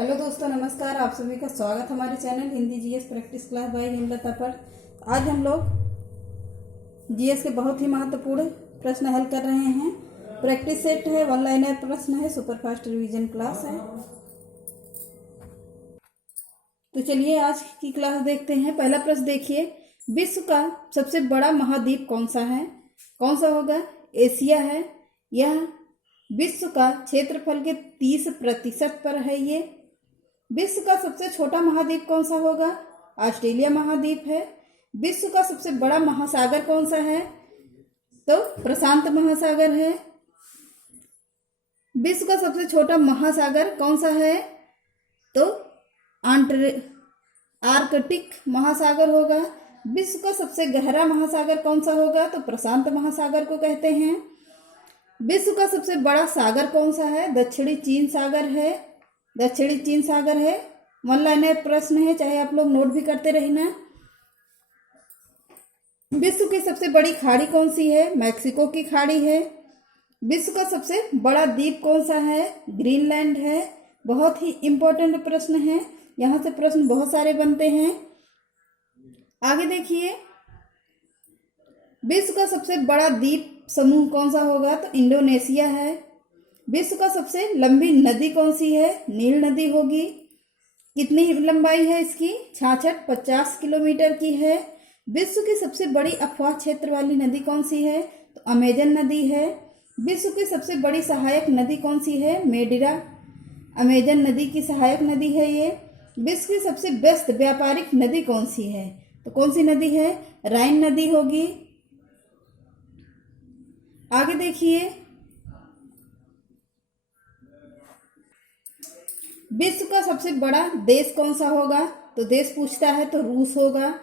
Hello दोस्तों, नमस्कार। आप सभी का स्वागत हमारे channel Hindi GS practice class by Hemlata पर। आज हम लोग जीएस के बहुत ही महत्वपूर्ण प्रश्न हल कर रहे हैं। प्रैक्टिस सेट है, वन लाइनर प्रश्न है, सुपरफास्ट रिवीजन क्लास है। तो चलिए आज की क्लास देखते हैं। पहला प्रश्न देखिए, विश्व का सबसे बड़ा महाद्वीप कौन सा है? कौन सा होगा? एशिया है। यह विश्व का क्षेत्रफल के 30% पर है। ये विश्व का सबसे छोटा महाद्वीप कौन सा होगा? ऑस्ट्रेलिया महाद्वीप है। विश्व का सबसे बड़ा महासागर कौन सा है? तो प्रशांत महासागर है। विश्व का सबसे छोटा महासागर कौन सा है? तो आर्कटिक महासागर होगा। विश्व का सबसे गहरा महासागर कौन सा होगा? तो प्रशांत महासागर को कहते हैं। विश्व का सबसे बड़ा सागर कौन सा है? दक्षिणी चीन सागर है। दक्षिणी चीन सागर है। वन लाइनर प्रश्न है, चाहे आप लोग नोट भी करते रहना। विश्व की सबसे बड़ी खाड़ी कौन सी है? मैक्सिको की खाड़ी है। विश्व का सबसे बड़ा द्वीप कौन सा है? ग्रीनलैंड है। बहुत ही इंपॉर्टेंट प्रश्न है, यहाँ से प्रश्न बहुत सारे बनते हैं। आगे देखिए, विश्व का सबसे बड़ा द्वीप समूह कौन सा होगा? तो इंडोनेशिया है। विश्व का सबसे लंबी नदी कौन सी है? नील नदी होगी। कितनी लंबाई है इसकी? 66-50 किलोमीटर की है। विश्व की सबसे बड़ी अफवाह क्षेत्र वाली नदी कौन सी है? तो अमेजन नदी है। विश्व की सबसे बड़ी सहायक नदी कौन सी है? मेडिरा। अमेजन नदी की सहायक नदी है ये। विश्व की सबसे व्यस्त व्यापारिक नदी कौन सी है? तो कौन सी नदी है? राइन नदी होगी। आगे देखिए, विश्व का सबसे बड़ा देश कौन सा होगा? तो देश पूछता है तो रूस होगा।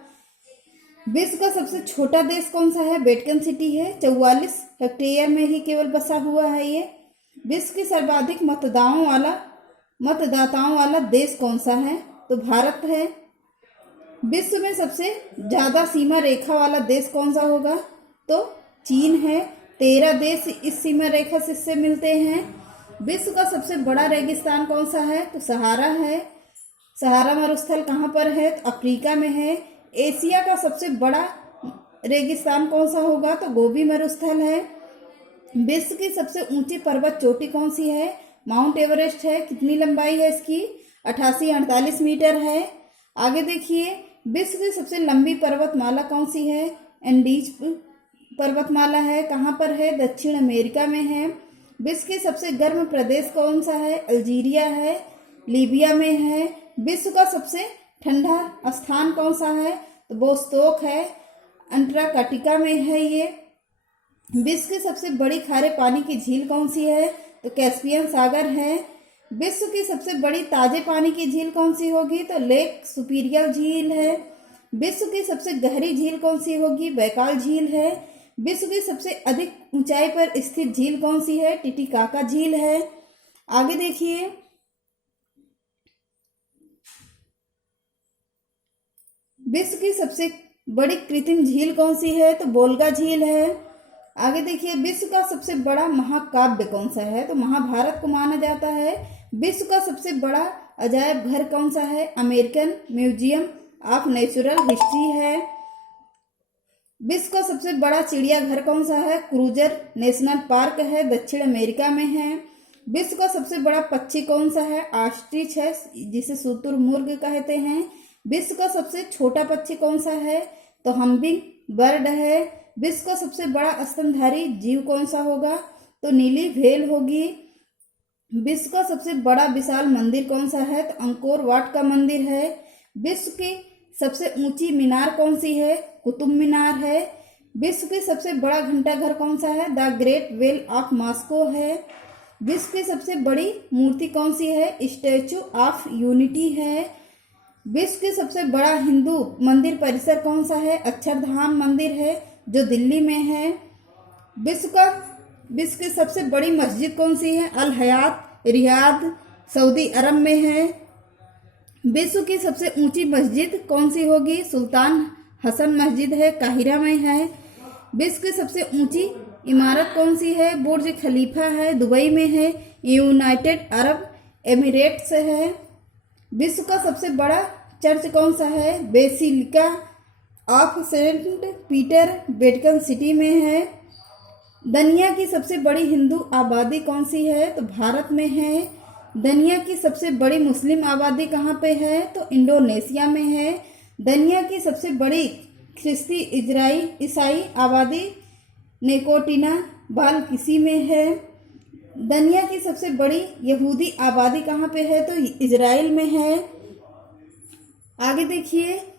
विश्व का सबसे छोटा देश कौन सा है? वेटिकन सिटी है। 44 हेक्टेयर में ही केवल बसा हुआ है ये। विश्व की सर्वाधिक मतदाताओं वाला देश कौन सा है? तो भारत है। विश्व में सबसे ज्यादा सीमा रेखा वाला देश कौन सा होगा? तो चीन है। 13 देश इस सीमा रेखा से मिलते हैं। विश्व का सबसे बड़ा रेगिस्तान कौन सा है? तो सहारा है। सहारा मरुस्थल कहाँ पर है? तो अफ्रीका में है। एशिया का सबसे बड़ा रेगिस्तान कौन सा होगा? तो गोबी मरुस्थल है। विश्व की सबसे ऊंची पर्वत चोटी कौन सी है? माउंट एवरेस्ट है। कितनी लंबाई है इसकी? 88-48 मीटर है। आगे देखिए, विश्व की सबसे लंबी पर्वतमाला कौन सी है? एंडीज पर्वतमाला है। कहाँ पर है? दक्षिण अमेरिका में है। विश्व के सबसे गर्म प्रदेश कौन सा है? अल्जीरिया है। लीबिया में है। विश्व का सबसे ठंडा स्थान कौन सा है? तो बोस्तोक है। अंटार्कटिका में है ये। विश्व की सबसे बड़ी खारे पानी की झील कौन सी है? तो कैस्पियन सागर है। विश्व की सबसे बड़ी ताजे पानी की झील कौन सी होगी? तो लेक सुपीरियर झील है। विश्व की सबसे गहरी झील कौन सी होगी? बैकाल झील है। विश्व की सबसे अधिक ऊंचाई पर स्थित झील कौन सी है? टिटिकाका झील है। आगे देखिए, विश्व की सबसे बड़ी कृत्रिम झील कौन सी है? तो बोल्गा झील है। आगे देखिए, विश्व का सबसे बड़ा महाकाव्य कौन सा है? तो महाभारत को माना जाता है। विश्व का सबसे बड़ा अजायब घर कौन सा है? American museum of natural history है। विश्व का सबसे बड़ा चिड़ियाघर कौन सा है? क्रूजर नेशनल पार्क है। दक्षिण अमेरिका में है। विश्व का सबसे बड़ा पक्षी कौन सा है? ऑस्ट्रिच है, जिसे शुतुरमुर्ग कहते हैं। विश्व का सबसे छोटा पक्षी कौन सा है? तो हम्बिंग बर्ड है। विश्व का सबसे बड़ा स्तनधारी जीव कौन सा होगा? तो नीली व्हेल होगी। विश्व का सबसे बड़ा विशाल मंदिर कौन सा है? तो अंकोर वाट का मंदिर है। विश्व की सबसे ऊंची मीनार कौन सी है? कुतुब मीनार है। विश्व की सबसे बड़ा घंटाघर कौन सा है? The great well of Moscow है। विश्व की सबसे बड़ी मूर्ति कौन सी है? स्टैचू ऑफ यूनिटी है। विश्व की सबसे बड़ा हिंदू मंदिर परिसर कौन सा है? अक्षरधाम मंदिर है, जो दिल्ली में है। विश्व की सबसे बड़ी मस्जिद कौन सी है? अल हयात, रियाद, सऊदी अरब में है। विश्व की सबसे ऊंची मस्जिद कौन सी होगी? सुल्तान हसन मस्जिद है, काहिरा में है। विश्व की सबसे ऊंची इमारत कौन सी है? बुर्ज खलीफा है, दुबई में है। यूनाइटेड अरब एमिरेट्स है। विश्व का सबसे बड़ा चर्च कौन सा है? Basilica of Saint Peter Vatican City में है। दुनिया की सबसे बड़ी हिंदू आबादी कौन सी है? तो भारत में है। दुनिया की सबसे बड़ी मुस्लिम आबादी कहाँ पे है? तो इंडोनेशिया में है। दुनिया की सबसे बड़ी ख्रिस्ती ईसाई आबादी नेकोटिना बालकिसी में है। दुनिया की सबसे बड़ी यहूदी आबादी कहाँ पे है? तो इजराइल में है। आगे देखिए,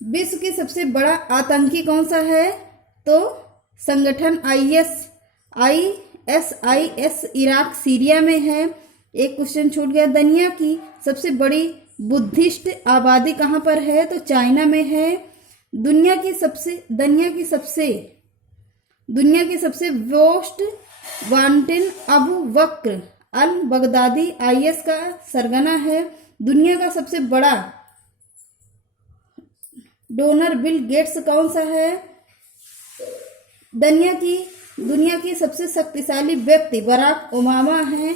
विश्व की सबसे बड़ा आतंकी कौन सा है? तो संगठन ISIS इराक सीरिया में है। एक क्वेश्चन छूट गया। दुनिया की सबसे बड़ी बुद्धिस्ट आबादी कहाँ पर है? तो चाइना में है। दुनिया की सबसे most wanted Abu Bakr al Baghdadi IS का सरगना है। दुनिया का सबसे बड़ा डोनर बिल गेट्स कौन सा है? दुनिया की सबसे शक्तिशाली व्यक्ति बराक ओबामा है।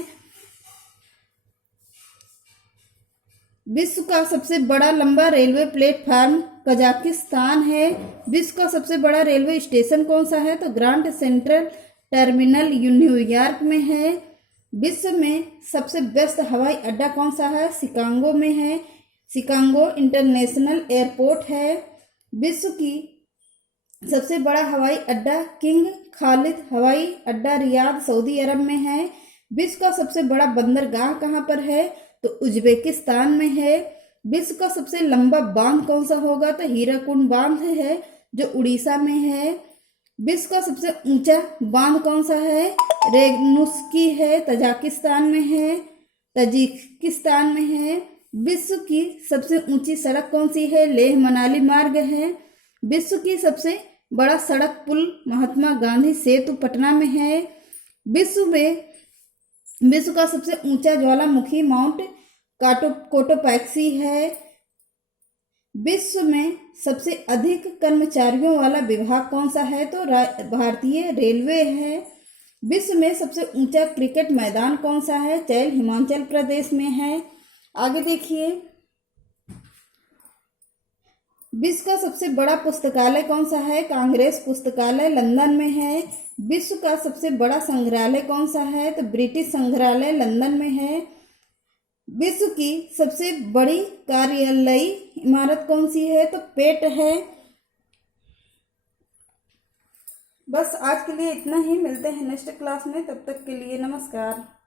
विश्व का सबसे बड़ा लंबा रेलवे प्लेटफार्म कजाकिस्तान है। विश्व का सबसे बड़ा रेलवे स्टेशन कौन सा है? तो ग्रांड सेंट्रल टर्मिनल न्यूयॉर्क में है। विश्व में सबसे व्यस्त हवाई अड्डा कौन सा है? शिकागो में है। शिकागो इंटरनेशनल एयरपोर्ट है। विश्व की सबसे बड़ा हवाई अड्डा किंग खालिद हवाई अड्डा रियाद सऊदी अरब में है। विश्व का सबसे बड़ा बंदरगाह कहाँ पर है? तो उज्बेकिस्तान में है। विश्व का सबसे लंबा बांध कौन सा होगा? तो हीराकुंड बांध है जो उड़ीसा में है। विश्व का सबसे ऊंचा बांध कौन सा है? रेगनुस्की है, तजाकिस्तान में है, तजिकिस्तान में है। विश्व की सबसे ऊंची सड़क कौन सी है? लेह मनाली मार्ग है। विश्व की सबसे बड़ा सड़क पुल महात्मा गांधी सेतु पटना में है। विश्व का सबसे ऊंचा ज्वालामुखी माउंट कोटोपैक्सी है। विश्व में सबसे अधिक कर्मचारियों वाला विभाग कौन सा है? तो भारतीय रेलवे है। विश्व में सबसे ऊंचा क्रिकेट मैदान कौन सा है? चैल हिमाचल प्रदेश में है। आगे देखिए, विश्व का सबसे बड़ा पुस्तकालय कौन सा है? कांग्रेस पुस्तकालय लंदन में है। विश्व का सबसे बड़ा संग्रहालय कौन सा है? तो ब्रिटिश संग्रहालय लंदन में है। विश्व की सबसे बड़ी कार्यालयी इमारत कौन सी है? तो पेट है। बस आज के लिए इतना ही। मिलते हैं नेक्स्ट क्लास में, तब तक के लिए नमस्कार।